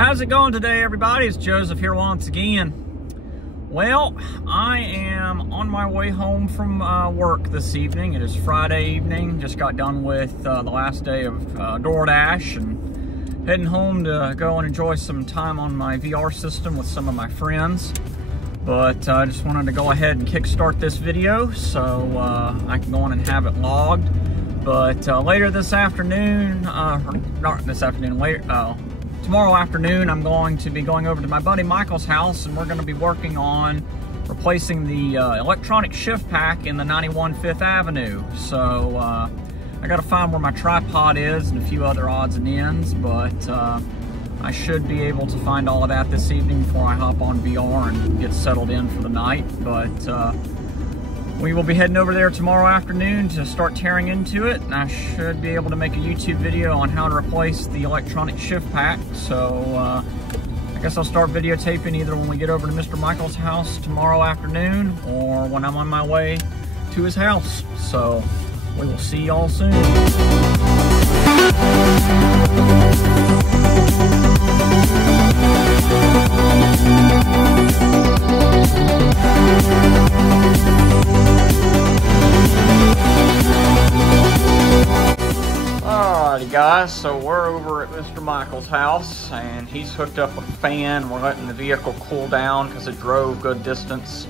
How's it going today, everybody? It's Joseph here once again. Well, I am on my way home from work this evening. It is Friday evening. Just got done with the last day of DoorDash and heading home to go and enjoy some time on my VR system with some of my friends. But I just wanted to go ahead and kickstart this video so I can go on and have it logged. But later this afternoon, not this afternoon, later, tomorrow afternoon, I'm going to be going over to my buddy Mikeal's house, and we're going to be working on replacing the electronic shift pack in the 91 5th Avenue. So I got to find where my tripod is and a few other odds and ends, but I should be able to find all of that this evening before I hop on VR and get settled in for the night. But we will be heading over there tomorrow afternoon to start tearing into it, and I should be able to make a YouTube video on how to replace the electronic shift pack. So I guess I'll start videotaping either when we get over to Mr. Mikeal's house tomorrow afternoon or when I'm on my way to his house. So we will see y'all soon. Alrighty guys, so we're over at Mr. Mikeal's house and he's hooked up a fan. We're letting the vehicle cool down because it drove good distance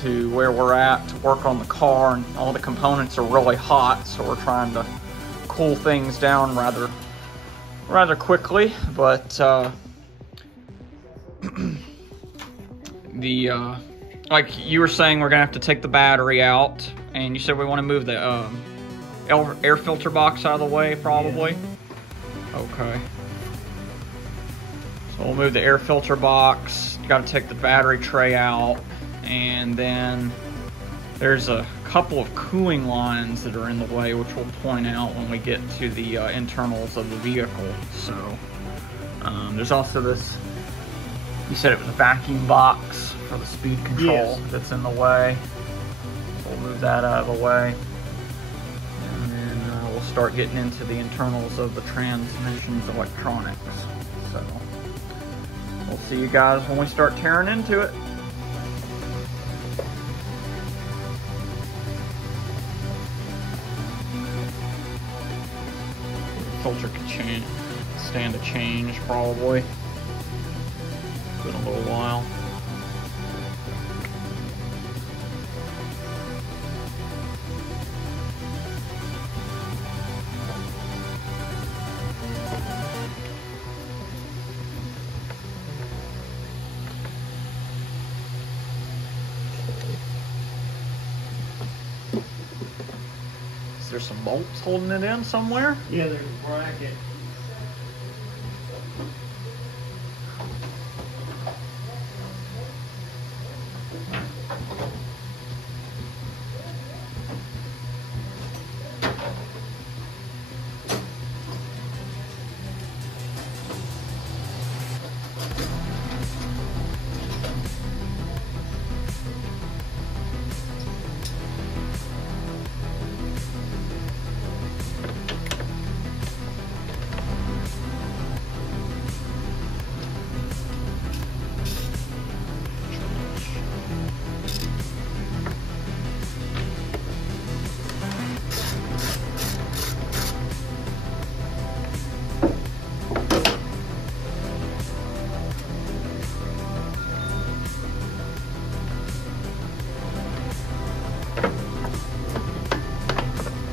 to where we're at to work on the car, and all the components are really hot, so we're trying to cool things down rather quickly. But like you were saying, we're gonna have to take the battery out, and you said we want to move the air filter box out of the way, probably. Yeah. Okay. So we'll move the air filter box. You got to take the battery tray out, and then there's a couple of cooling lines that are in the way, which we'll point out when we get to the internals of the vehicle. So there's also this. You said it was a vacuum box for the speed control that's in the way. We'll move that out of the way. Start getting into the internals of the transmission's electronics. So we'll see you guys when we start tearing into it. Filter could stand a change probably. It's been a little while. There's some bolts holding it in somewhere? Yeah, there's a bracket.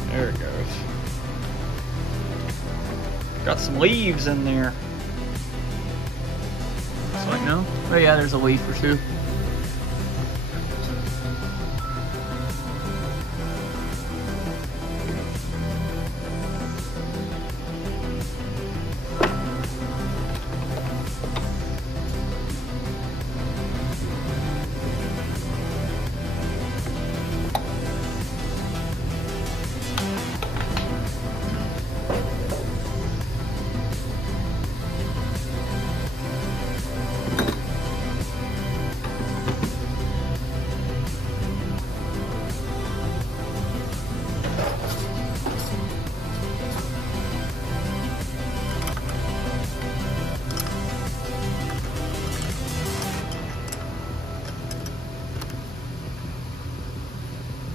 There it goes. Got some leaves in there. Looks like no. Oh yeah, there's a leaf or two.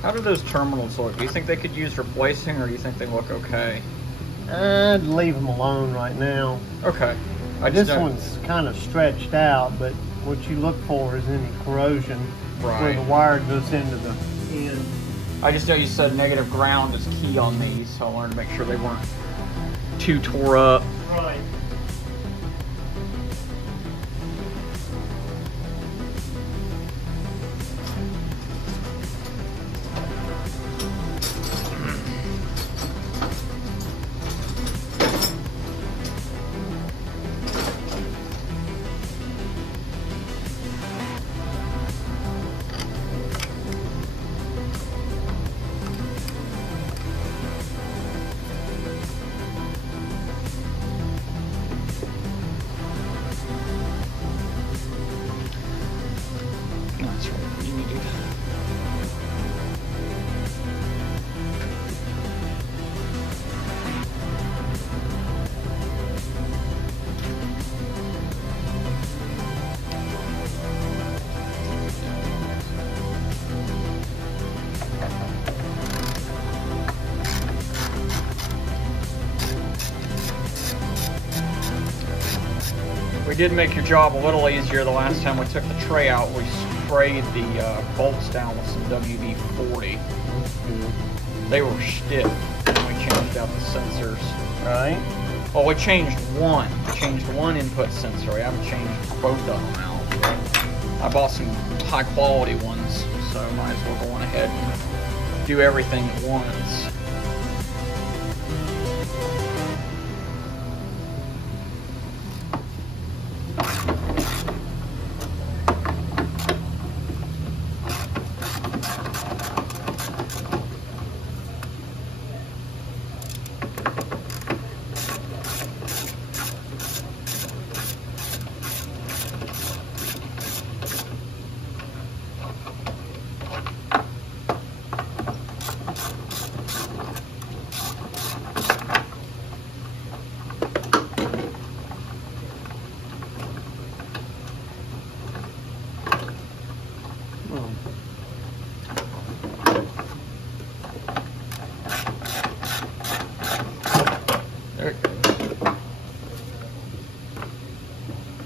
How do those terminals look? Do you think they could use replacing, or do you think they look okay? I'd leave them alone right now. Okay. This one's kind of stretched out, but what you look for is any corrosion where the wire goes into the end. I just know you said negative ground is key on these, so I wanted to make sure they weren't too tore up. Right. That's right. You need to. We did make your job a little easier the last time we took the tray out. We sprayed the bolts down with some WD-40. They were stiff when we changed out the sensors. Right. Well, we changed one. We changed one input sensor. We haven't changed both of them out. I bought some high quality ones, so might as well go on ahead and do everything at once.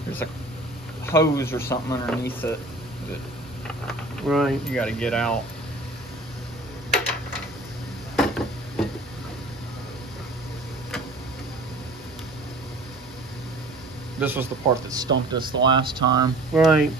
There's a hose or something underneath it that you got to get out. This was the part that stumped us the last time. Right.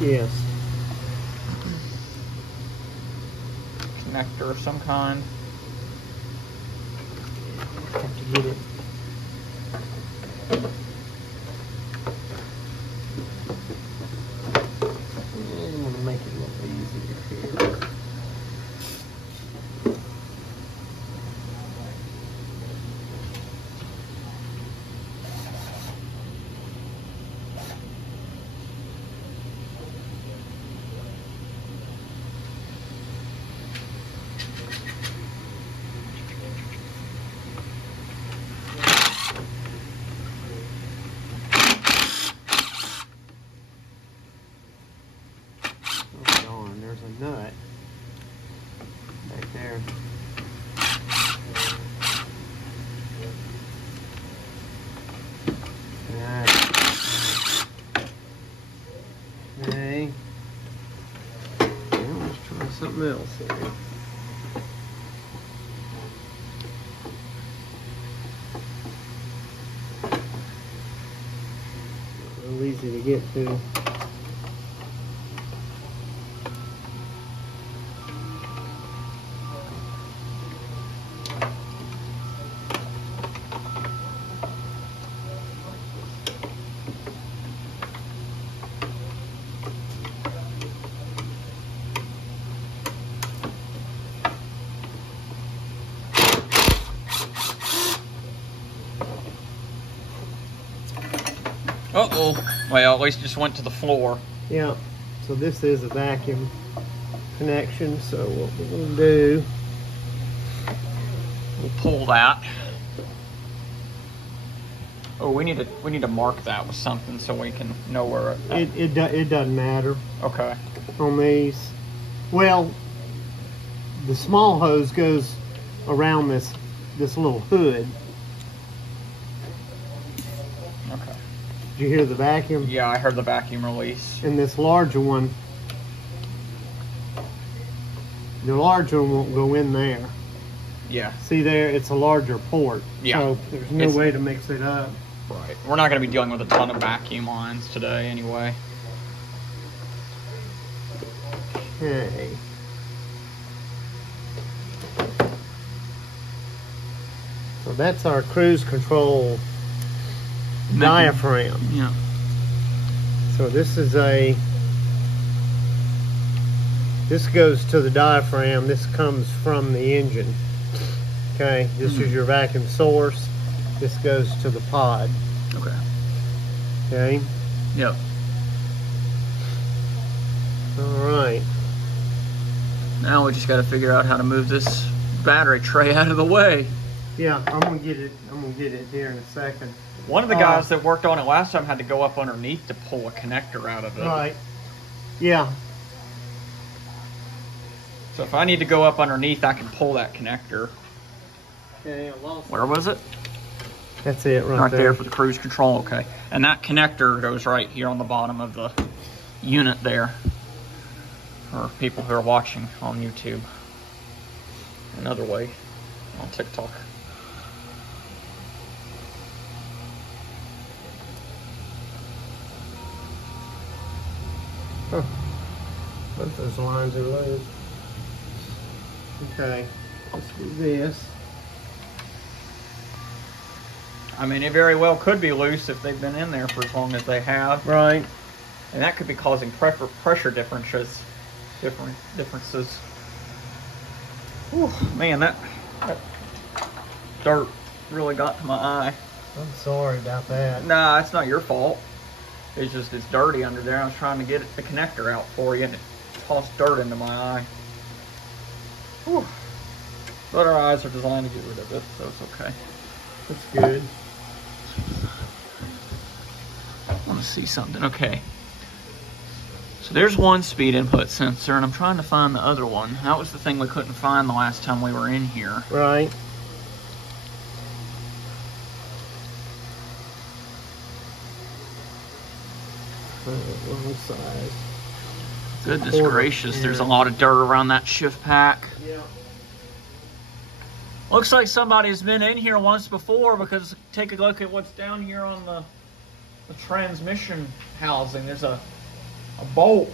Yes. Connector of some kind. Have to get it. I'm going to make it a little easier here. There's a nut back there. Okay. Now let's try something else here. Real easy to get to. Uh-oh. Well, at least it just went to the floor. Yeah. So this is a vacuum connection. So what we're going to do, we'll pull that. Oh, we need to mark that with something so we can know where it doesn't matter. Okay. On these, well, the small hose goes around this little hood. Okay. Did you hear the vacuum? Yeah, I heard the vacuum release. And this larger one, the larger one won't go in there. Yeah. See there, it's a larger port. Yeah. So there's no way to mix it up. Right. We're not going to be dealing with a ton of vacuum lines today anyway. Okay. So that's our cruise control diaphragm. Yeah. So this goes to the diaphragm. This comes from the engine. Okay, this is your vacuum source. This goes to the pod. Okay. Okay. Yep. All right. Now we just got to figure out how to move this battery tray out of the way. Yeah, I'm gonna get it here in a second. One of the guys that worked on it last time had to go up underneath to pull a connector out of it. Right. Yeah. So if I need to go up underneath, I can pull that connector. Okay, I lost Where was it? That's it Right there for the cruise control, okay. And that connector goes right here on the bottom of the unit there. For people who are watching on YouTube. Another way, on TikTok. Huh. Both those lines are loose. Okay, let's do this. I mean, it very well could be loose if they've been in there for as long as they have. Right. And that could be causing pressure differences. Whew, man, that dirt really got to my eye. I'm sorry about that. Nah, it's not your fault. It's just, it's dirty under there. I was trying to get the connector out for you and it tossed dirt into my eye. Whew. But our eyes are designed to get rid of it, so it's okay. That's good. I want to see something. Okay. So there's one speed input sensor, and I'm trying to find the other one. That was the thing we couldn't find the last time we were in here. Right. Wrong side. Goodness gracious, there's a lot of dirt around that shift pack. Yeah. Looks like somebody's been in here once before, because take a look at what's down here on the transmission housing. There's a bolt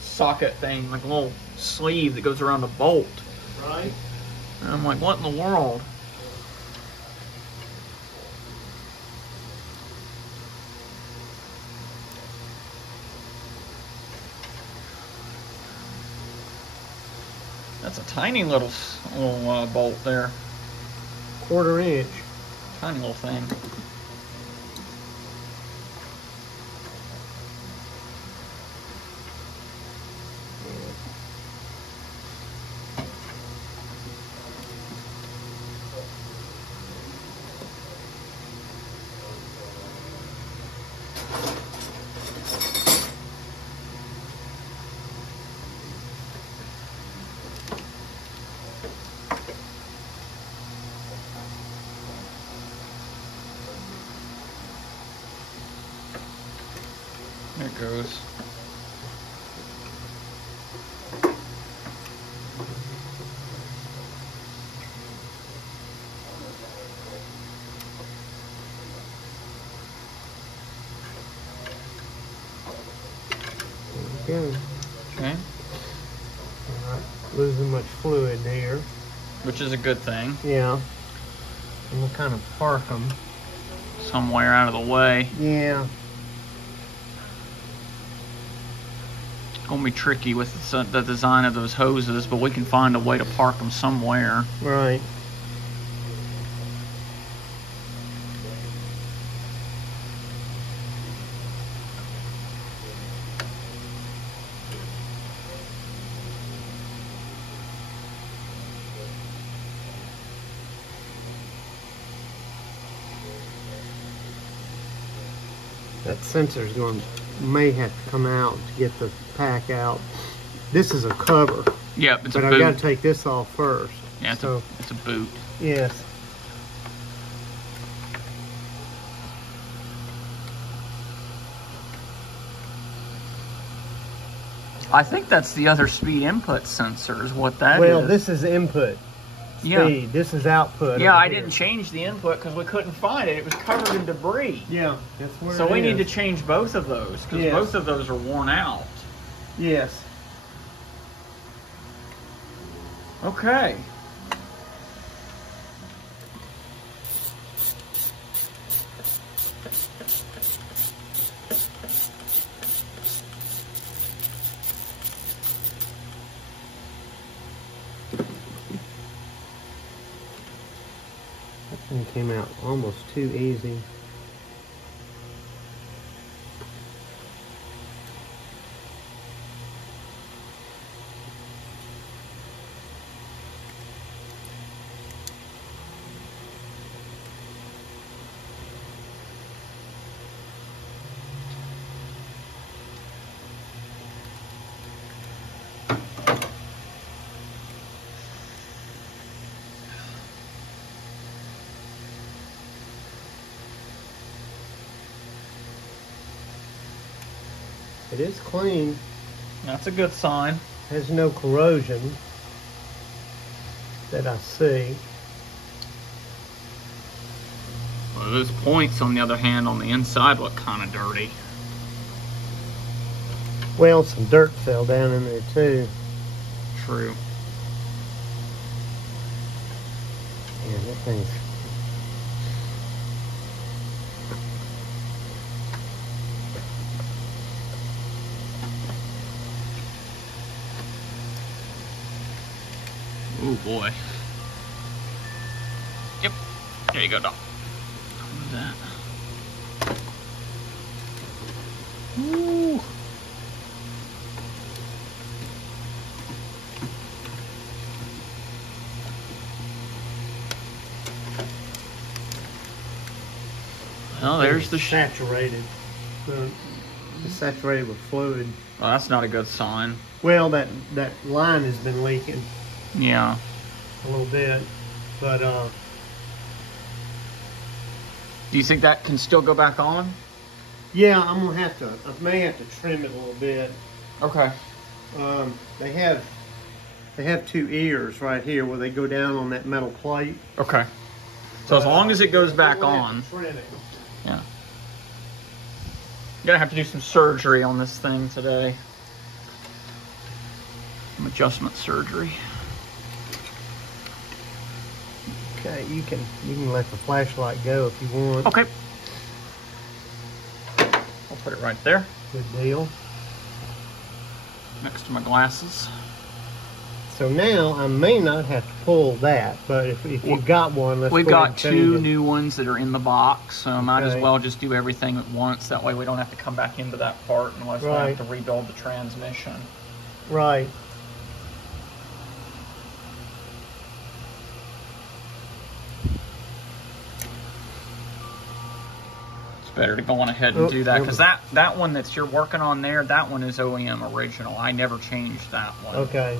socket thing, like a little sleeve that goes around the bolt. Right. And I'm like, what in the world? That's a tiny little bolt there. 1/4 inch. Tiny little thing. There it goes. There we go. Okay. Not losing much fluid there. Which is a good thing. Yeah. And we'll kind of park them. Somewhere out of the way. Yeah. It's gonna be tricky with the design of those hoses, but we can find a way to park them somewhere. Right. That sensor's may have to come out to get the pack out. This is a cover. Yep, it's a boot. But I've got to take this off first. Yeah, it's a boot. Yes. I think that's the other speed input sensor is what that is. Well, this is input speed. Yeah. This is output. Yeah, I here. didn't change the input because we couldn't find it. It was covered in debris. Yeah, that's where So it we is. need to change both of those because Yes. both of those are worn out. Yes. Okay. That thing came out almost too easy. It is clean. That's a good sign. Has no corrosion that I see. Well, those points, on the other hand, on the inside look kind of dirty. Well, some dirt fell down in there too. True. Yeah, that thing's... Oh boy. Yep. There you go, Doc. Look at that. Ooh. Well, there's the saturated. It's saturated with fluid. Well, that's not a good sign. Well, that line has been leaking Yeah. a little bit, but Do you think that can still go back on? yeah, I'm gonna have to. I may have to trim it a little bit. Okay. They have two ears right here where they go down on that metal plate. Okay. So as long as it goes back We'll have on. to trim it. Yeah. Gonna have to do some surgery on this thing today. Some adjustment surgery. Okay, you can let the flashlight go if you want. Okay. I'll put it right there Good deal. next to my glasses. So now I may not have to pull that, but if you've got one, let's We've go ahead got and change two it. new ones that are in the box, so I might as Okay. well just do everything at once. That way we don't have to come back into that part unless we Right. have to rebuild the transmission. Right. It's better to go on ahead and Oh, do that there because that one that you're working on there, that one is OEM original. I never changed that one. Okay.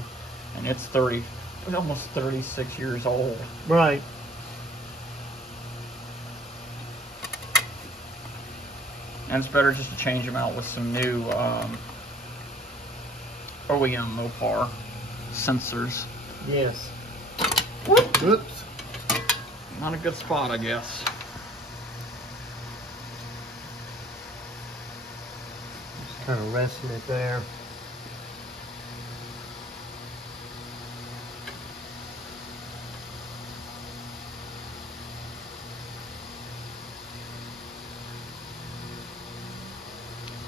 And it's almost 36 years old. Right. And it's better just to change them out with some new OEM Mopar sensors. Yes. Oops. Not a good spot, I guess. Just kind of resting it there.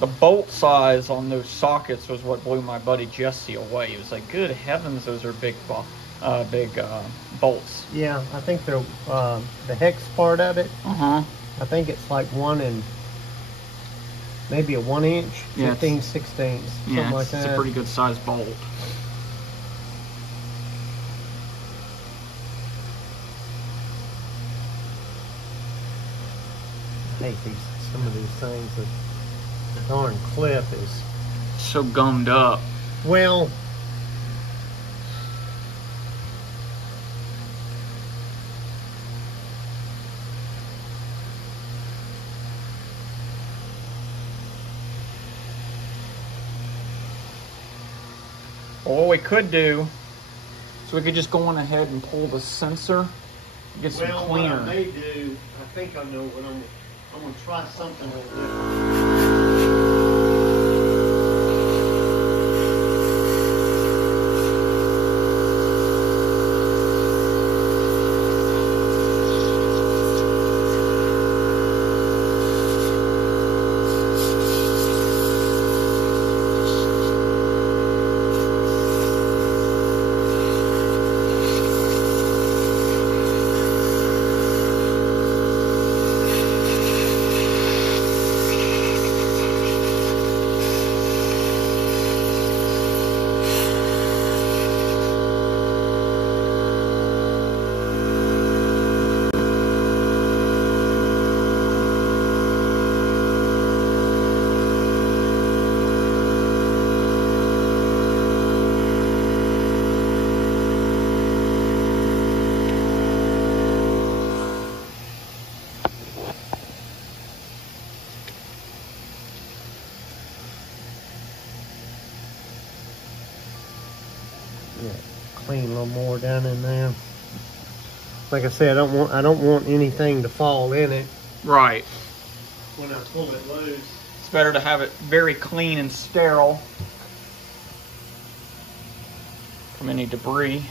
The bolt size on those sockets was what blew my buddy Jesse away. He was like, "Good heavens, those are big bolts." Yeah, I think they're the hex part of it. Uh-huh. I think it's like maybe a 1 inch, Yeah, 15 16ths, something Yeah, like it's that. a pretty good size bolt. I hate some of these things that darn clip is so gummed up. well. Well, what we could do is we could just go on ahead and pull the sensor, get some cleaner. What I may do, I think I know what I'm going to try something a little different. Clean a little more down in there. Like I said, I don't want anything to fall in it. Right. When I pull it loose. It's better to have it very clean and sterile from any debris.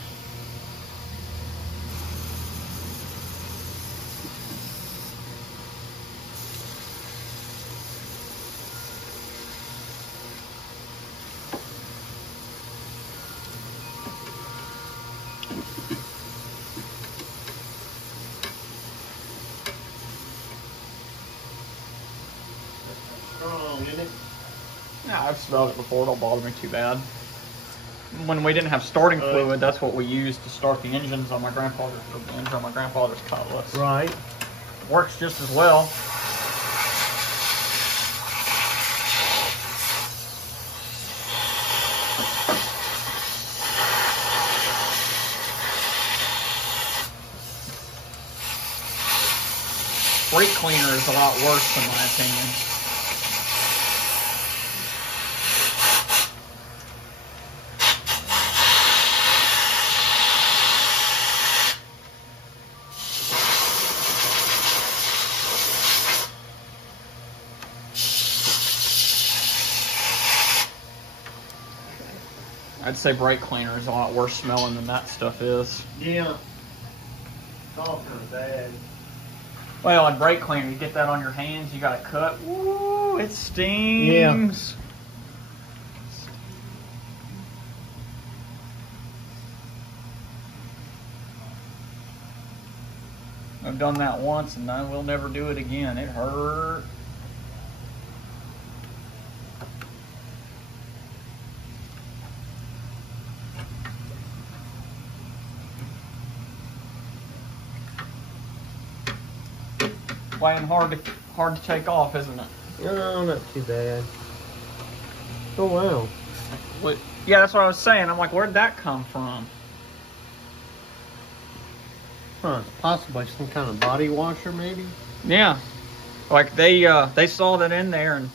Yeah, I've smelled it before. It don't bother me too bad. When we didn't have starting fluid, that's what we used to start the engines on my grandfather's Cutlass. Right. Works just as well. Brake cleaner is a lot worse in my opinion. I'd say brake cleaner is a lot worse smelling than that stuff is. Yeah. It's all kind of bad. Well, on brake cleaner, you get that on your hands, you got to cut. Woo, it stings. Yeah. I've done that once and I will never do it again. It hurt. Playing hard to take off, isn't it? No, not too bad. Oh wow. What? Yeah, that's what I was saying. I'm like, where'd that come from? Huh? Possibly some kind of body washer, maybe. Yeah. Like they saw that in there, and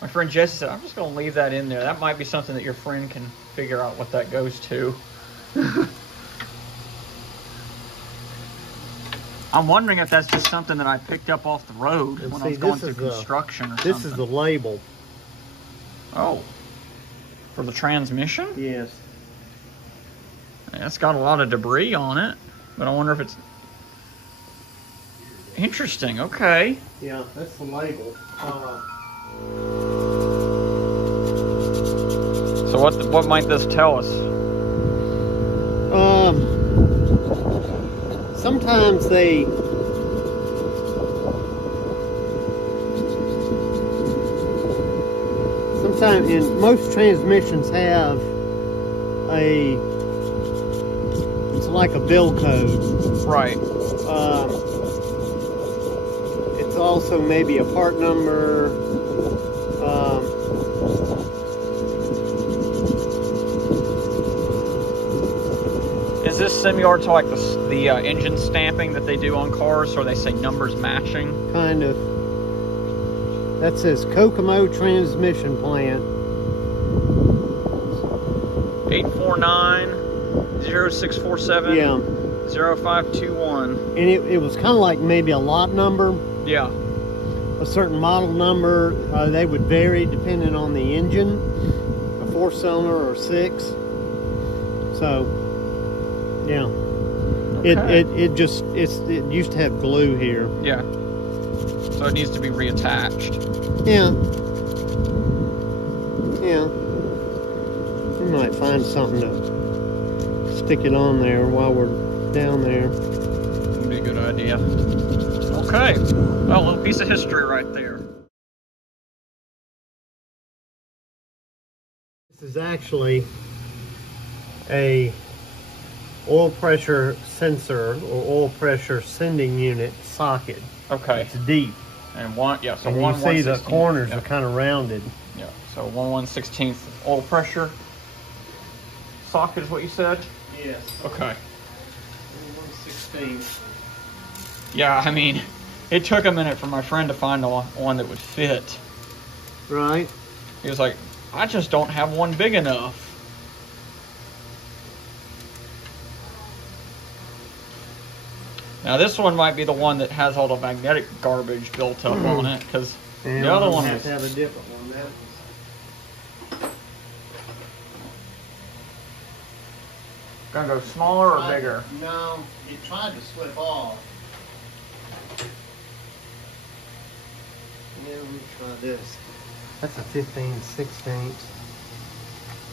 my friend Jesse said, "I'm just gonna leave that in there. That might be something that your friend can figure out what that goes to." I'm wondering if that's just something that I picked up off the road when I was going through construction or something. This is the label. Oh. For the transmission? Yes. Yeah, it's got a lot of debris on it, but I wonder if it's... Interesting, okay. Yeah, that's the label. So what might this tell us? Sometimes most transmissions have it's like a bill code. Right. It's also maybe a part number. similar to like the engine stamping that they do on cars, or they say numbers matching? Kind of. That says Kokomo Transmission Plant. 849-0647. Yeah. 0521. And it was kind of like maybe a lot number, Yeah. a certain model number. They would vary depending on the engine, a 4-cylinder or 6. So, yeah. Okay. It used to have glue here. Yeah. So it needs to be reattached. Yeah. Yeah. We might find something to stick it on there while we're down there. Would be a good idea. Okay. Well, a little piece of history right there. This is actually a oil pressure sensor or oil pressure sending unit socket. Okay. It's deep. And one, yeah, so And one you see the 1/16. corners Yeah. are kind of rounded. Yeah, so 1/1/16 oil pressure socket is what you said? Yes. Okay. 1/16. Yeah, I mean, it took a minute for my friend to find one that would fit. Right. He was like, I just don't have one big enough. Now this one might be the one that has all the magnetic garbage built up on it, because And the other we'll one have is... to have a different one. That was Gonna go smaller or bigger? No, it tried to slip off. Yeah, let me try this. That's a 15/16.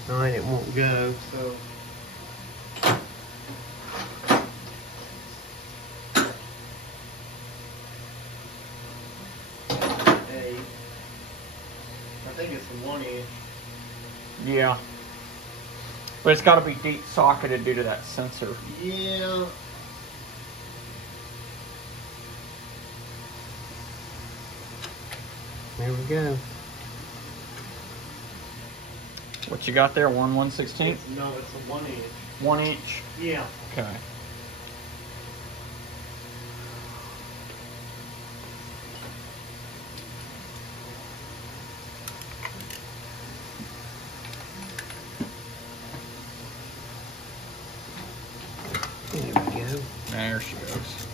Alright, it won't go, so. I think it's a 1-inch. Yeah. But it's got to be deep socketed due to that sensor. Yeah. There we go. What you got there? 1/1/16? No, it's a 1-inch. 1 inch? Yeah. Okay. There we go. There she goes.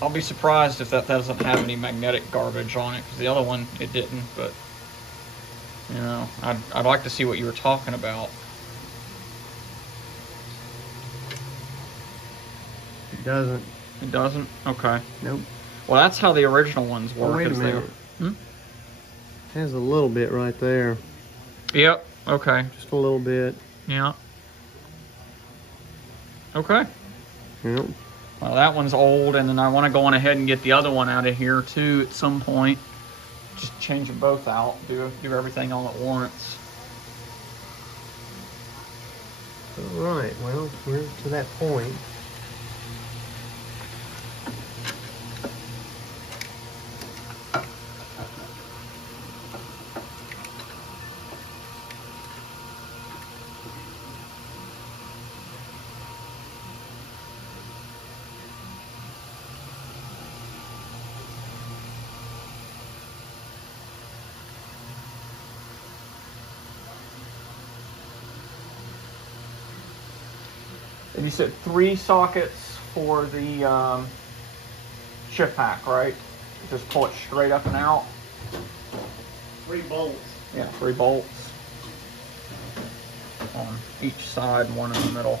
I'll be surprised if that doesn't have any magnetic garbage on it, because the other one, it didn't, but, you know, I'd like to see what you were talking about. It doesn't. It doesn't? Okay. Nope. Well, that's how the original ones work. Oh, wait a is they- minute. Hmm? It has a little bit right there. Yep. Okay. Just a little bit. Yeah. Okay. Yep. Well, that one's old, and then I want to go on ahead and get the other one out of here too at some point. Just change them both out. Do everything all at once. All right. Well, we're to that point. And you said 3 sockets for the shift pack, right? Just pull it straight up and out. 3 bolts. Yeah, 3 bolts on each side, one in the middle.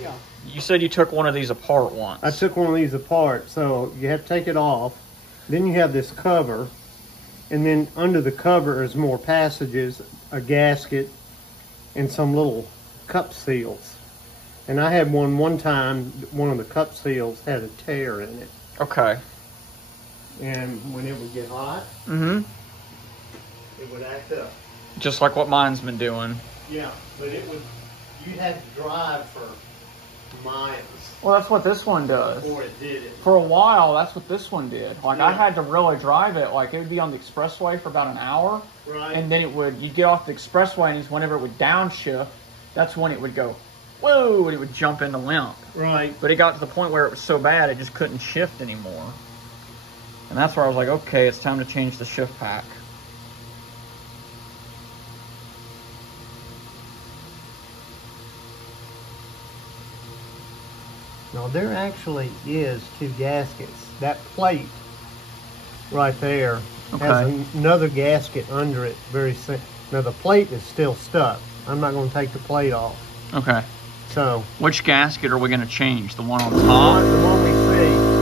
Yeah. You said you took one of these apart once. I took one of these apart, so you have to take it off. Then you have this cover, and then under the cover is more passages, a gasket, and some little cup seals. And I had one time, one of the cup seals had a tear in it. Okay. And when it would get hot, Mm-hmm. it would act up. Just like what mine's been doing. Yeah, but you'd have to drive for miles Well, that's what this one does. before it did it. For a while, that's what this one did. Like, I Yeah. had to really drive it. Like, it would be on the expressway for about an hour. Right. And then you'd get off the expressway, and whenever it would downshift, that's when it would go, whoa, and it would jump into limp. Right. But it got to the point where it was so bad, it just couldn't shift anymore. And that's where I was like, okay, it's time to change the shift pack. Now there actually is 2 gaskets. That plate right there has another gasket under it. Now the plate is still stuck. I'm not going to take the plate off. Okay. So Which gasket are we going to change? The one on top? the one we see.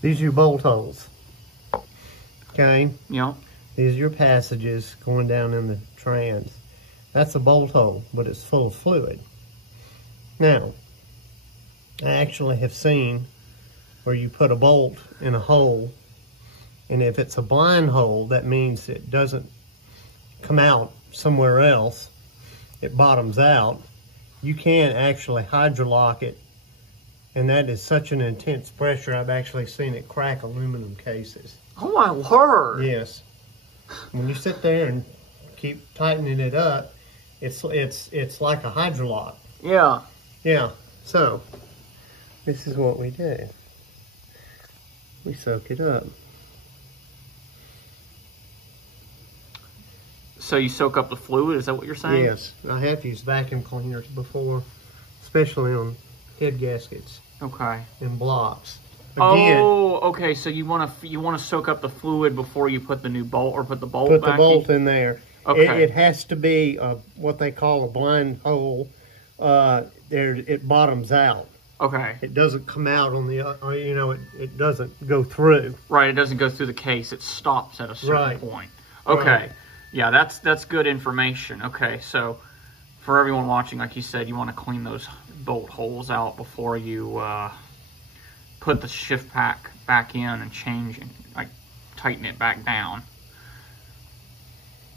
These are your bolt holes. Okay? Yep. These are your passages going down in the trans. That's a bolt hole, but it's full of fluid. Now, I actually have seen where you put a bolt in a hole, and if it's a blind hole, that means it doesn't come out somewhere else. It bottoms out. You can actually hydrolock it, and that is such an intense pressure, I've actually seen it crack aluminum cases. Oh my word! Yes. When you sit there and keep tightening it up, it's like a hydrolock. Yeah. Yeah. So this is what we do. We soak it up. So you soak up the fluid, is that what you're saying? Yes. I have used vacuum cleaners before, especially on head gaskets Okay. and blocks. Again, Oh, okay. So you want to soak up the fluid before you put the new bolt or put the bolt put back the bolt in there. Okay. It has to be what they call a blind hole. It bottoms out. Okay. It doesn't come out on the, it doesn't go through. Right. It doesn't go through the case. It stops at a certain Right. point. Okay. Right. Yeah, that's good information. Okay. So for everyone watching, like you said, you want to clean those bolt holes out before you put the shift pack back in and change and like tighten it back down.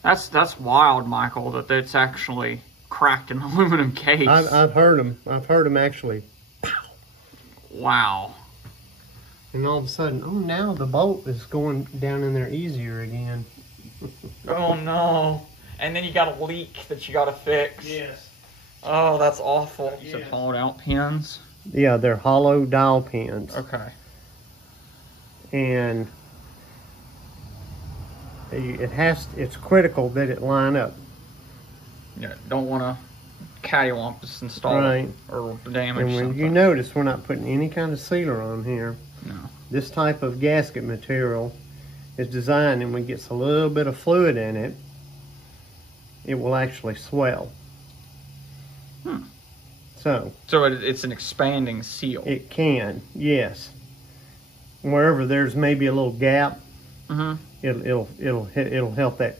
That's wild, Michael, that it's actually cracked an aluminum case. I've heard them. I've heard them actually. Wow. And all of a sudden, oh, now the bolt is going down in there easier again. Oh no. And then you got a leak that you got to fix. Yes. Oh, that's awful. Yes. So hollowed out pins. Yeah, they're hollow dowel pins. Okay. And it's critical that it line up. Yeah, don't want to cattywampus this install Right. or damage And when something. you notice, we're not putting any kind of sealer on here. No. This type of gasket material is designed, and when it gets a little bit of fluid in it, it will actually swell. So it's an expanding seal. it can, yes. Wherever there's maybe a little gap, it'll help that.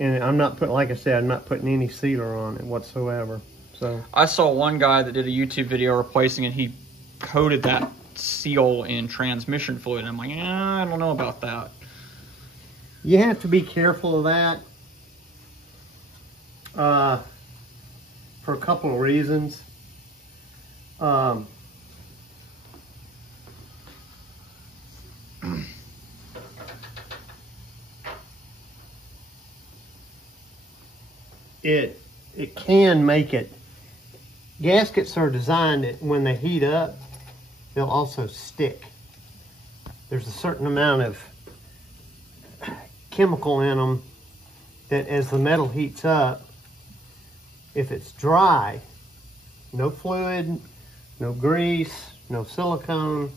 And I'm not putting, like I said, I'm not putting any sealer on it whatsoever. So I saw one guy that did a YouTube video replacing it. He coated that seal in transmission fluid. I'm like, I don't know about that. you have to be careful of that. for a couple of reasons. It can make it. Gaskets are designed that when they heat up, they'll also stick. There's a certain amount of chemical in them that as the metal heats up, if it's dry, no fluid, no grease, no silicone,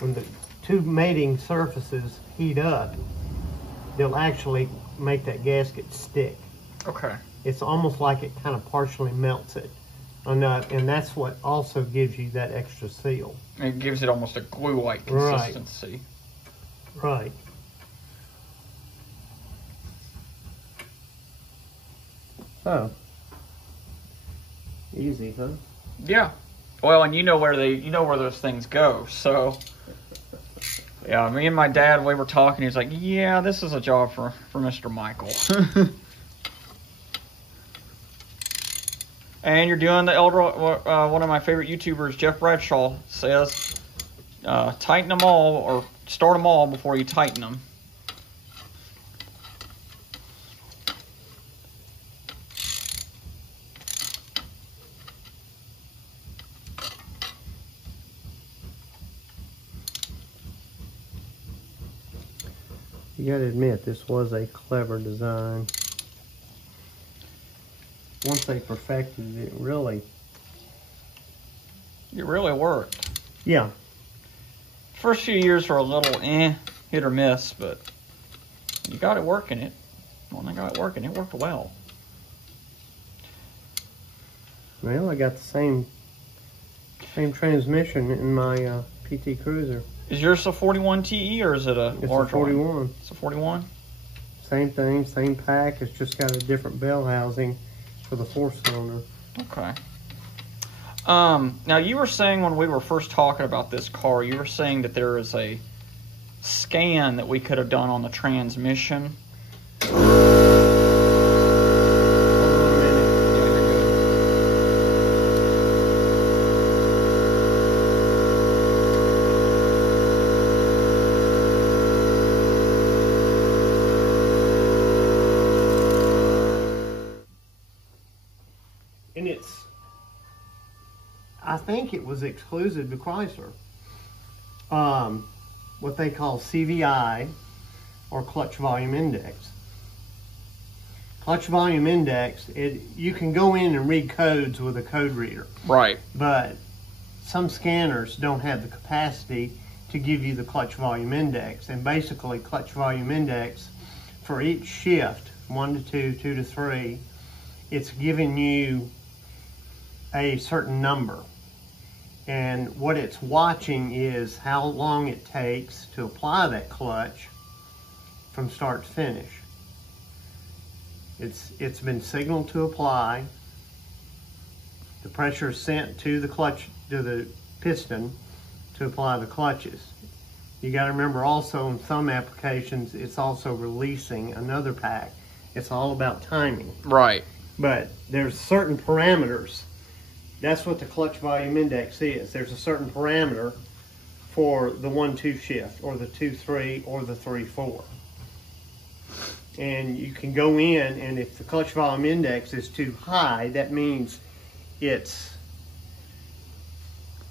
when the two mating surfaces heat up, they'll actually make that gasket stick. Okay. It's almost like it kind of partially melts it enough, and that's what also gives you that extra seal. It gives it almost a glue-like consistency. Right. So, easy, huh? Yeah. Well, and you know where those things go. So, yeah, me and my dad, we were talking. He was like, "Yeah, this is a job for Mr. Mikeal." And you're doing the elder. One of my favorite YouTubers, Jeff Bradshaw, says, "Tighten them all, or start them all before you tighten them." You gotta admit, this was a clever design. Once they perfected it, it really worked. Yeah. First few years were a little hit or miss, but you got it working. When I got it working, it worked well. Well, I got the same transmission in my PT Cruiser. Is yours a 41 TE or is it a large It's a 41. one? It's a 41? Same thing, same pack. It's just got a different bell housing for the 4-cylinder. Okay. Now you were saying when we were first talking about this car, you were saying that there is a scan that we could have done on the transmission. And I think it was exclusive to Chrysler. What they call CVI, or clutch volume index. Clutch volume index, you can go in and read codes with a code reader. Right. But some scanners don't have the capacity to give you the clutch volume index. And basically, clutch volume index, for each shift, 1 to 2, 2 to 3, it's giving you a certain number. And what it's watching is how long it takes to apply that clutch from start to finish. It's been signaled to apply. The pressure is sent to the clutch, to the piston, to apply the clutches. You got to remember also, in some applications, it's also releasing another pack. It's all about timing. Right. But there's certain parameters. That's what the clutch volume index is. There's a certain parameter for the 1-2 shift, or the 2-3, or the 3-4. And you can go in, and if the clutch volume index is too high, that means it's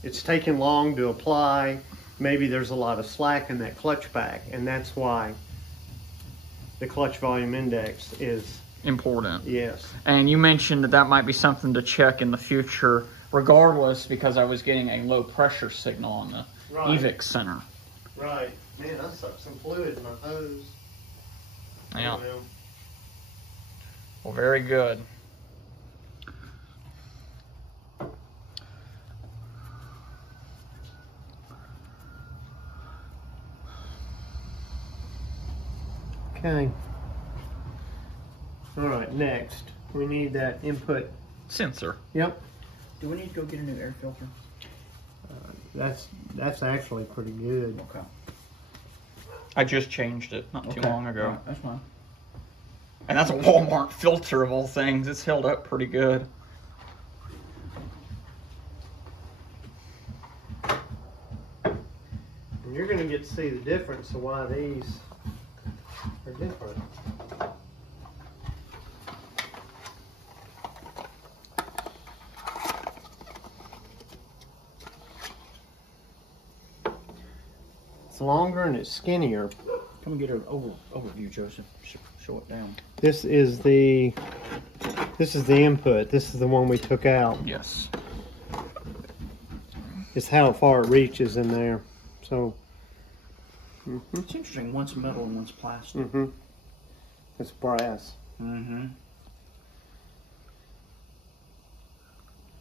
taking long to apply. Maybe there's a lot of slack in that clutch pack, and that's why the clutch volume index is important. Yes. And you mentioned that might be something to check in the future, regardless, because I was getting a low pressure signal on the EVIC center. Right. Man, I sucked some fluid in my hose. Yeah. Well, very good. Okay. All right, next we need that input Sensor. Yep. Do we need to go get a new air filter? That's actually pretty good. Okay. I just changed it not too long ago. Right, that's fine. And that's a Walmart filter of all things. It's held up pretty good. And you're going to get to see the difference of why these are different. It's longer and it's skinnier. Come and get an overview, Joseph. Show it down. This is the input. This is the one we took out. Yes. It's how far it reaches in there. So. It's interesting. One's metal and one's plastic. It's brass.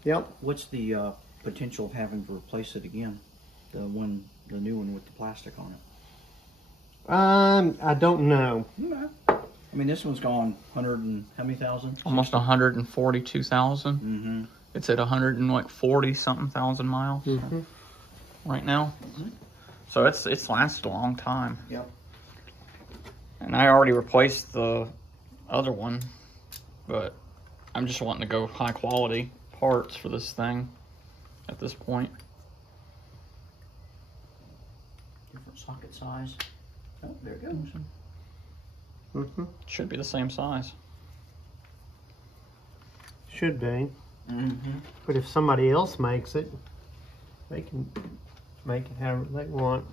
Yep. What's the potential of having to replace it again? The new one with the plastic on it. I don't know. I mean, this one's gone 100 and how many thousand? Almost 142,000. It's at 140 something thousand miles right now. So it's lasted a long time. Yep. And I already replaced the other one, but I'm just wanting to go high quality parts for this thing at this point. Different socket size. Oh, there it goes. Should be the same size. Should be. But if somebody else makes it, they can make it however they want.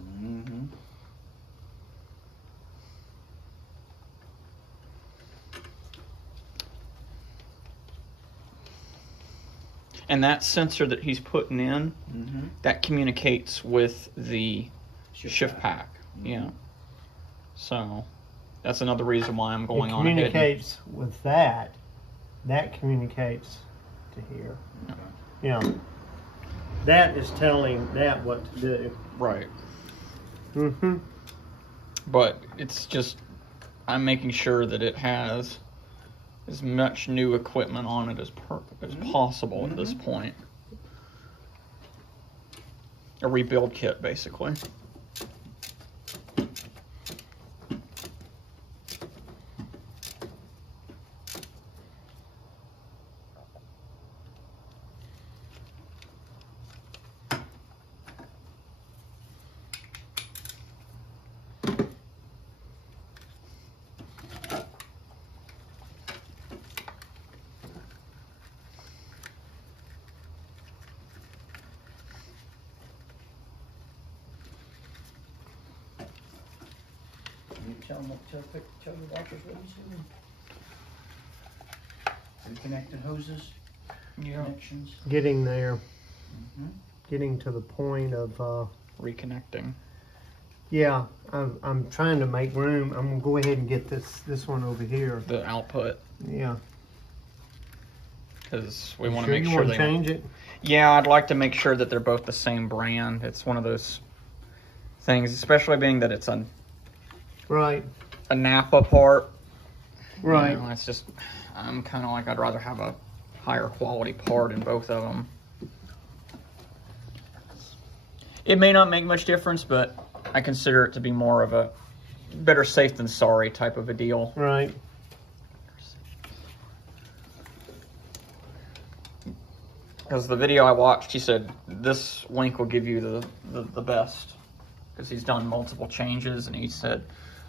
And that sensor that he's putting in, that communicates with the shift pack. Yeah. So that's another reason why I'm going on ahead. It communicates with that. That communicates to here. Yeah. That is telling that what to do. Right. But it's just, I'm making sure that it has as much new equipment on it as possible at this point. A rebuild kit, basically. Tell the doctors what he's doing. Reconnecting hoses, connections. Getting there. Getting to the point of Reconnecting. Yeah, I'm trying to make room. I'm gonna go ahead and get this one over here. The output. Yeah. Because we want to make sure they change it. Yeah, I'd like to make sure that they're both the same brand. It's one of those things, especially being that it's a Napa part. Right. You know, it's just, I'm kind of like, I'd rather have a higher quality part in both of them. It may not make much difference, but I consider it to be more of a better safe than sorry type of a deal. Right. Because the video I watched, he said this link will give you the best. Because he's done multiple changes, and he said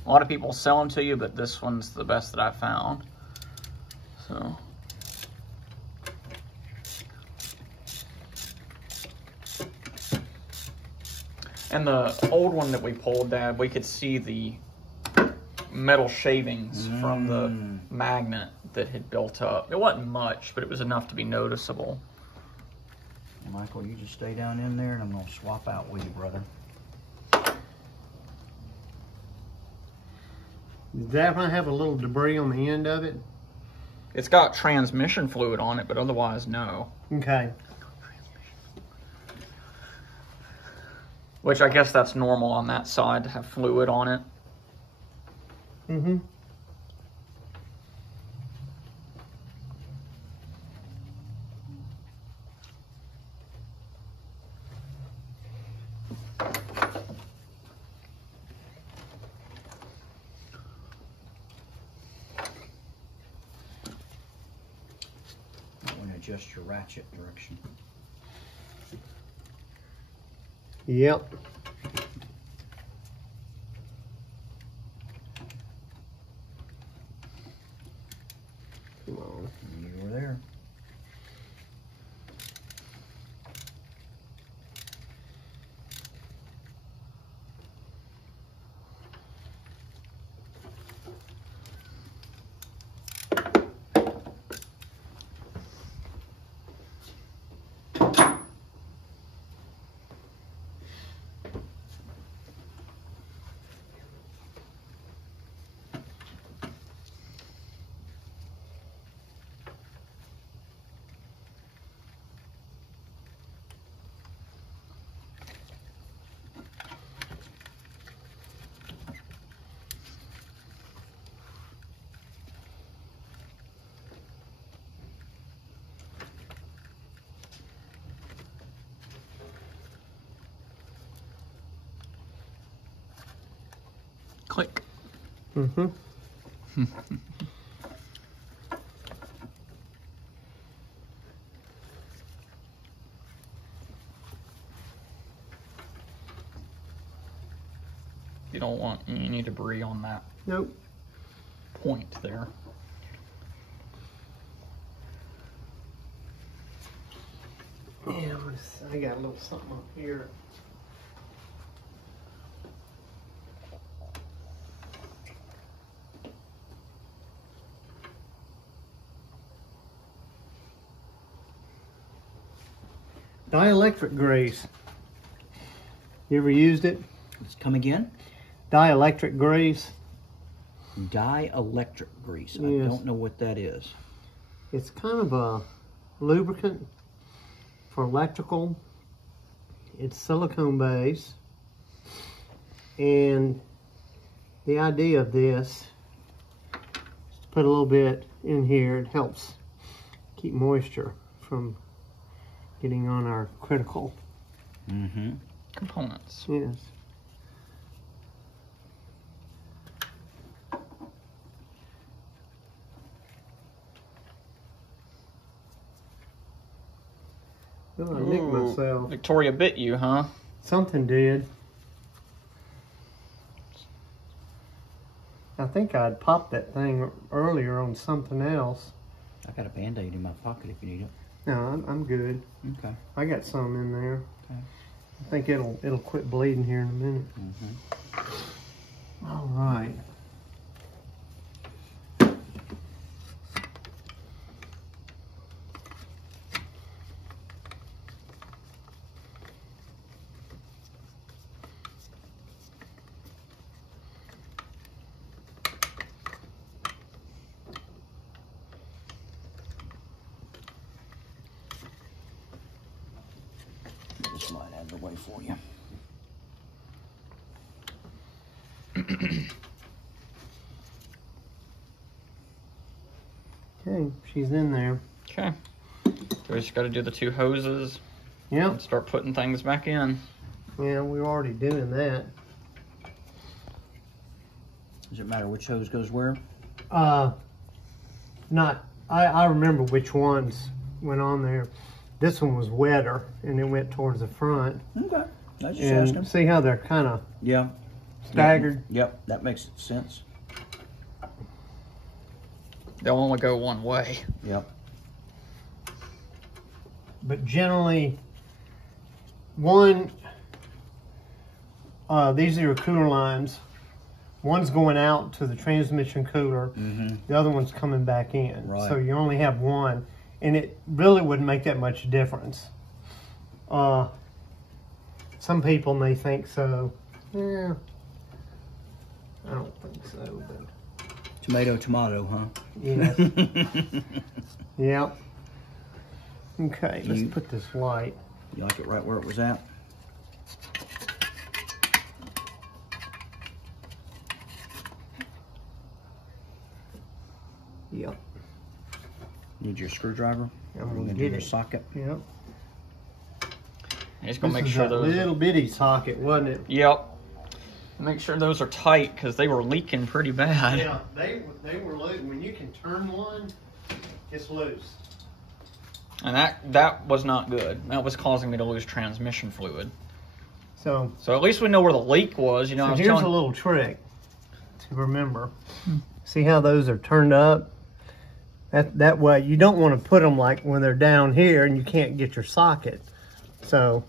a lot of people sell them to you, but this one's the best that I found. So. And the old one that we pulled, Dad, we could see the metal shavings from the magnet that had built up. It wasn't much, but it was enough to be noticeable. And Michael, you just stay down in there, and I'm going to swap out with you, brother. Does that one have a little debris on the end of it? It's got transmission fluid on it, but otherwise, no. Okay. Which I guess that's normal on that side to have fluid on it. Mm-hmm. adjust your ratchet direction. Yep. Come on. You were there. Click. Mm-hmm. You don't want any debris on that Nope. point there. Yeah, I got a little something up here. Dielectric grease. You ever used it? Let's come again. Dielectric grease. Dielectric grease. I Yes. don't know what that is. It's kind of a lubricant for electrical. It's silicone based. And the idea of this is to put a little bit in here. It helps keep moisture from getting on our critical. Mm-hmm. Components. Yes. Oh, I nicked Ooh, myself. Victoria bit you, huh? Something did. I think I'd popped that thing earlier on something else. I got a Band-Aid in my pocket if you need it. No, I'm good. Okay. I got some in there. Okay. I think it'll quit bleeding here in a minute. Mm-hmm. All right. Get this light out of the way for you. Okay, she's in there. Okay. We just got to do the two hoses Yep. and start putting things back in. Yeah, we're already doing that. Does it matter which hose goes where? I remember which ones went on there. This one was wetter and it went towards the front. Okay. I just asked him. And see how they're kind of Yeah. staggered? Yep, that makes sense. They'll only go one way. Yep. But generally, these are your cooler lines. One's going out to the transmission cooler. Mm-hmm. The other one's coming back in. Right. So you only have one. And it really wouldn't make that much difference. Some people may think so. Yeah. I don't think so, but Tomato, tomato, huh? yes. Yep. Okay, let's You- put this light. You like it right where it was at? Yep. Need your screwdriver? I'm gonna Or get your it. socket? Yep. Just gonna This make is sure that those. little bitty socket, wasn't it? Yep. Make sure those are tight because they were leaking pretty bad. Yeah, they were loose. When you can turn one, it's loose. And that was not good. That was causing me to lose transmission fluid. So at least we know where the leak was. You know, so I was here's telling... a little trick to remember. See how those are turned up? That way, you don't want to put them like when they're down here and you can't get your socket. So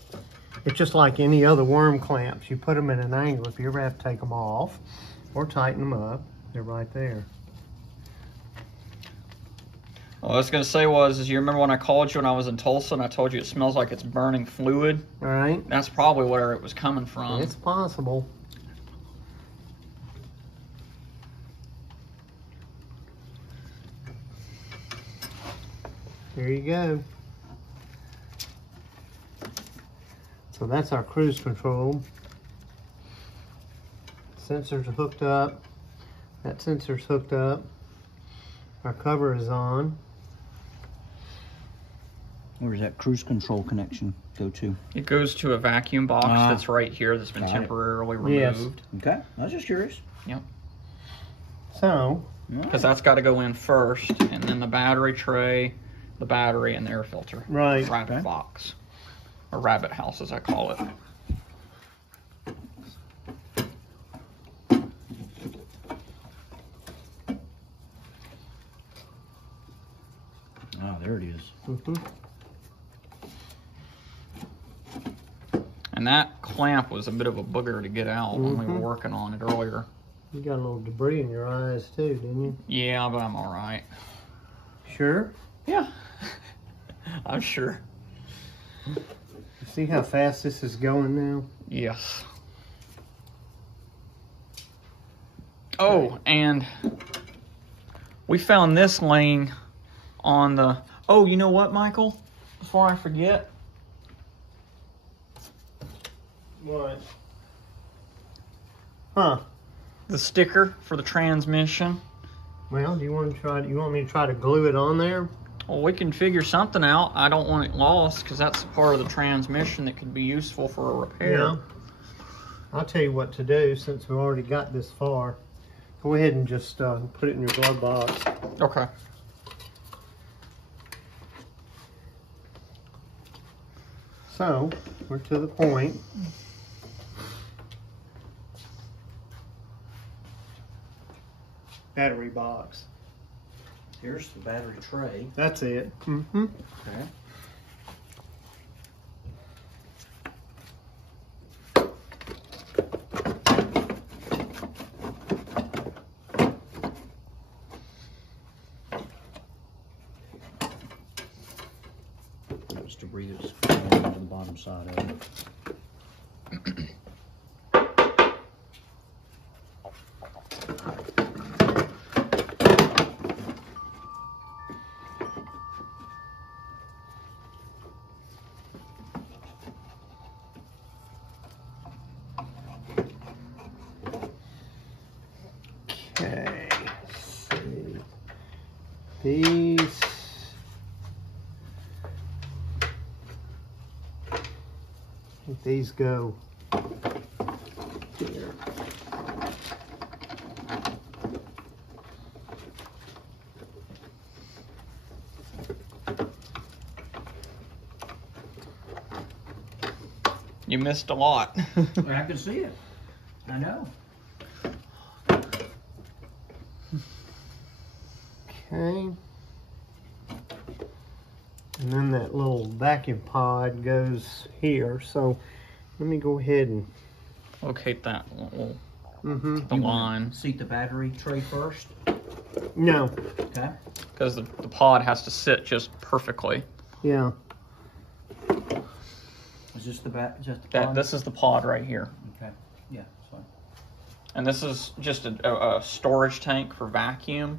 it's just like any other worm clamps. You put them at an angle. If you ever have to take them off or tighten them up, they're right there. What I was going to say is you remember when I called you when I was in Tulsa and I told you it smells like it's burning fluid? All right. That's probably where it was coming from. It's possible. There you go. So that's our cruise control. Sensors are hooked up. That sensor's hooked up. Our cover is on. Where does that cruise control connection go to? It goes to a vacuum box that's right here that's been temporarily removed. Yes. Okay, I was just curious. Yep. So, because that's got to go in first, and then the battery tray, the battery, and the air filter. right. Rabbit box. Or rabbit house, as I call it. Ah, there it is. And that clamp was a bit of a booger to get out when we were working on it earlier. You got a little debris in your eyes too, didn't you? Yeah, but I'm all right. Sure. Yeah, I'm sure. You see how fast this is going now? Yes. Oh, and we found this laying on the... Oh, you know what, Michael? Before I forget. What? Huh? The sticker for the transmission. Well, do you want to try? You want me to try to glue it on there? Well, we can figure something out. I don't want it lost because that's a part of the transmission that could be useful for a repair. Yeah. I'll tell you what to do since we've already got this far. Go ahead and just put it in your glove box. Okay. So, we're to the point. Battery box. Here's the battery tray. That's it. Mm-hmm. Okay. There's debris that's falling onto the bottom side of it. Okay. Let's see. These. I think these go here. You missed a lot. I can see it. I know. Okay. And then that little vacuum pod goes here. So let me go ahead and Locate that little mm-hmm. the line. Seat the battery tray first. No. Okay. Because the pod has to sit just perfectly. Yeah. Is this the just the That pod? this is the pod right here. Okay. Yeah. So. And this is just a storage tank for vacuum.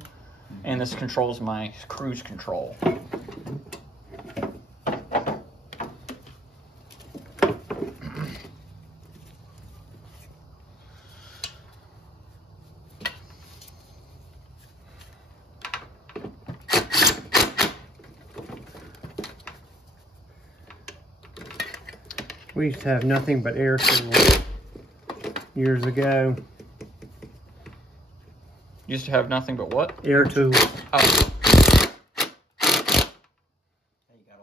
And this controls my cruise control. We used to have nothing but air tools years ago. Used to have nothing but what? Air tools. Oh. Hey, you got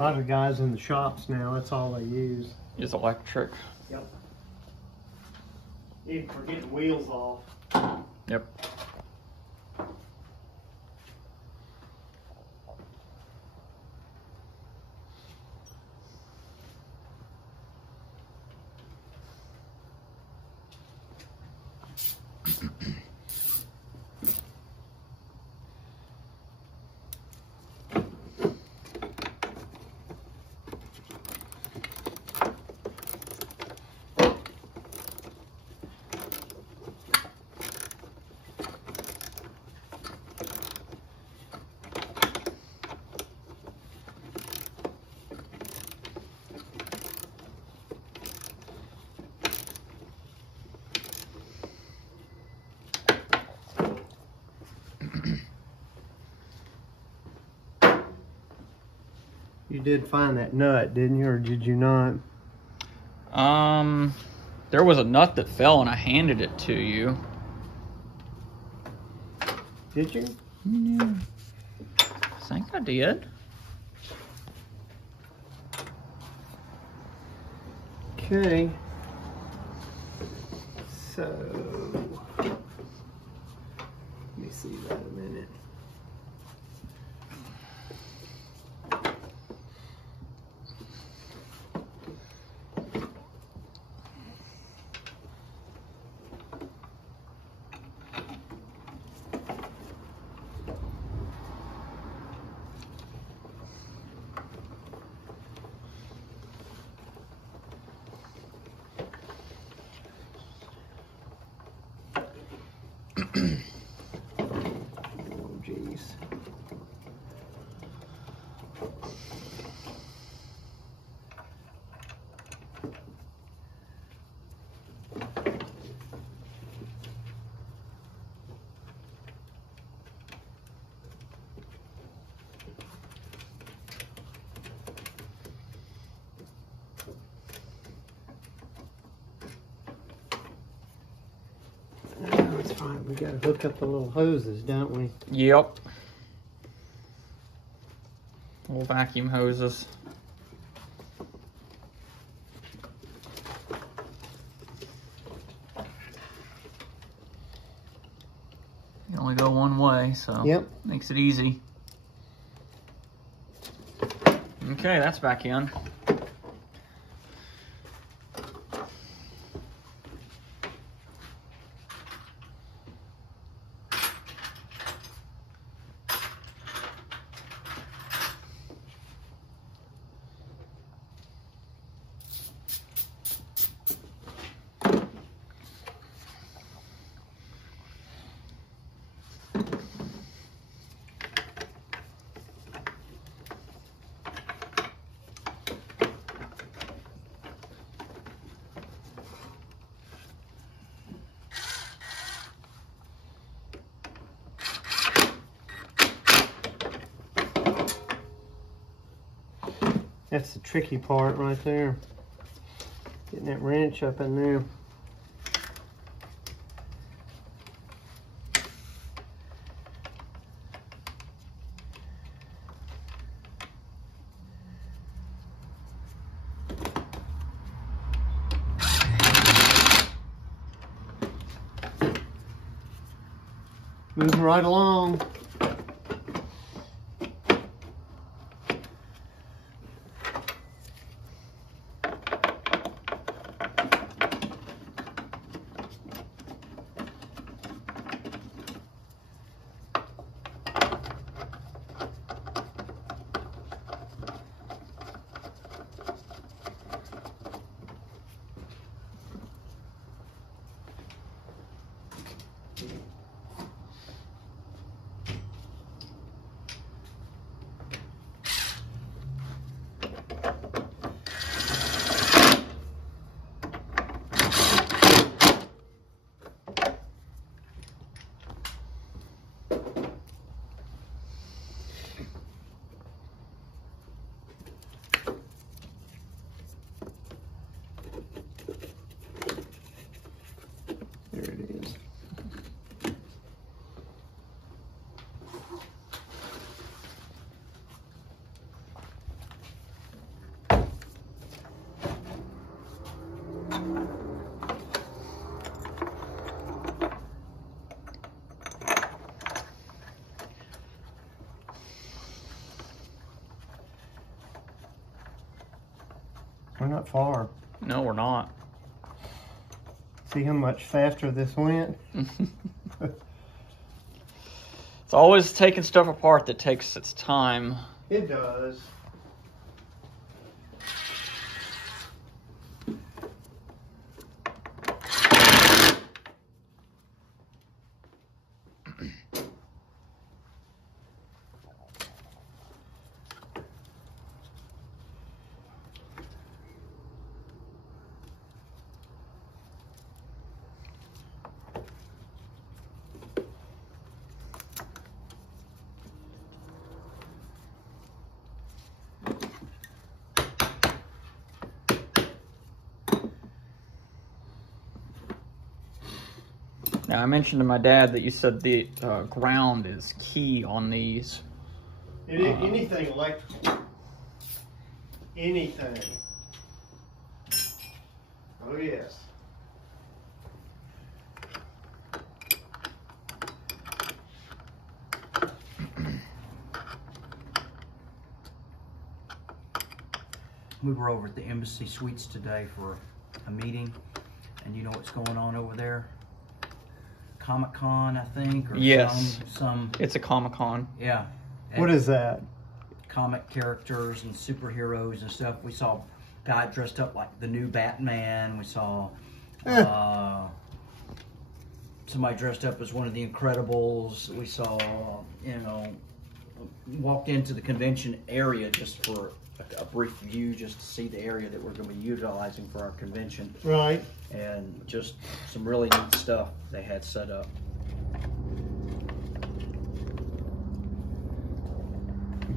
A lot of guys in the shops now, that's all they use. Is electric. Yep. Even for getting wheels off. Yep. You did find that nut, didn't you, or did you not? There was a nut that fell and I handed it to you. Did you? Yeah. I think I did. Okay. So, let me see that a minute. Oh, jeez. No, it's fine. We gotta hook up the little hoses, don't we? Yep. Little vacuum hoses. You only go one way, so Yep. makes it easy. Okay, that's back in. That's the tricky part right there. Getting that wrench up in there. Moving right along. There it is. We're not far. No, we're not. See how much faster this went? It's always taking stuff apart that takes its time. It does. Now, I mentioned to my dad that you said the ground is key on these. Anything electrical. Anything. Oh, yes. We were over at the Embassy Suites today for a meeting, and you know what's going on over there? Comic-Con, I think, or Yes. some It's a Comic-Con. yeah. What is that? Comic characters and superheroes and stuff. We saw a guy dressed up like the new Batman. We saw somebody dressed up as one of the Incredibles. We saw, you know, walked into the convention area just for a brief view, just to see the area that we're going to be utilizing for our convention. Right. And just some really neat stuff they had set up.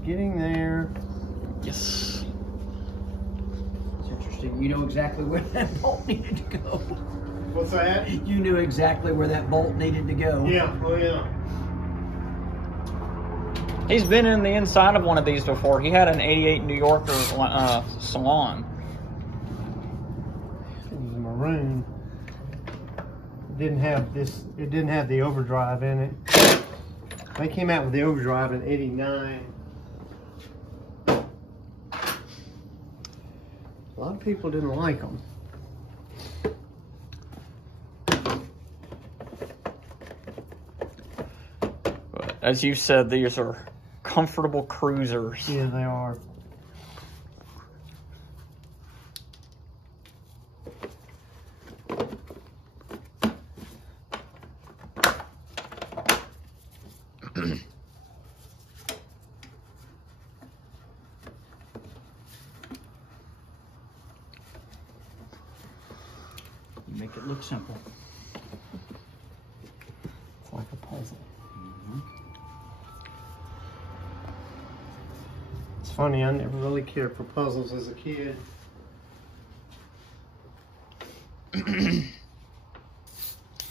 Getting there. Yes. It's interesting. You know exactly where that bolt needed to go. What's that? You knew exactly where that bolt needed to go. Yeah, oh yeah. He's been in the inside of one of these before. He had an 88 New Yorker salon. It was maroon. It didn't have this. It didn't have the overdrive in it. They came out with the overdrive in '89. A lot of people didn't like them. But as you said, these are comfortable cruisers. Yeah, they are. You make it look simple. It's like a puzzle. It's funny, I never really cared for puzzles as a kid.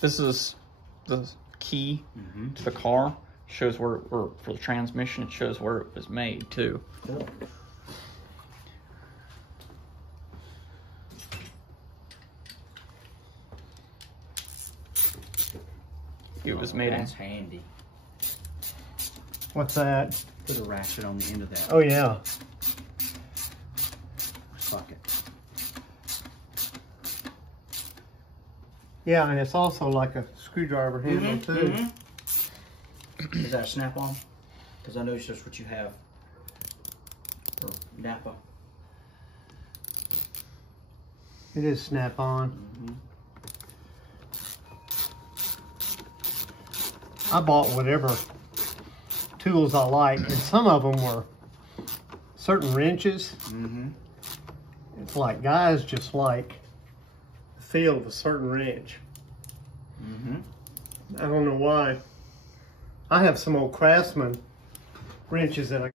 This is the key to the car. Shows where, or for the transmission, it shows where it was made too. Cool. It was made in. That's handy. What's that? Put a ratchet on the end of that. Oh yeah. Socket. Yeah, and it's also like a screwdriver handle too. Is that a snap-on? Because I noticed that's what you have for Napa. It is snap-on. I bought whatever tools I like, and some of them were certain wrenches. It's like guys just like the feel of a certain wrench. I don't know why. I have some old Craftsman wrenches that I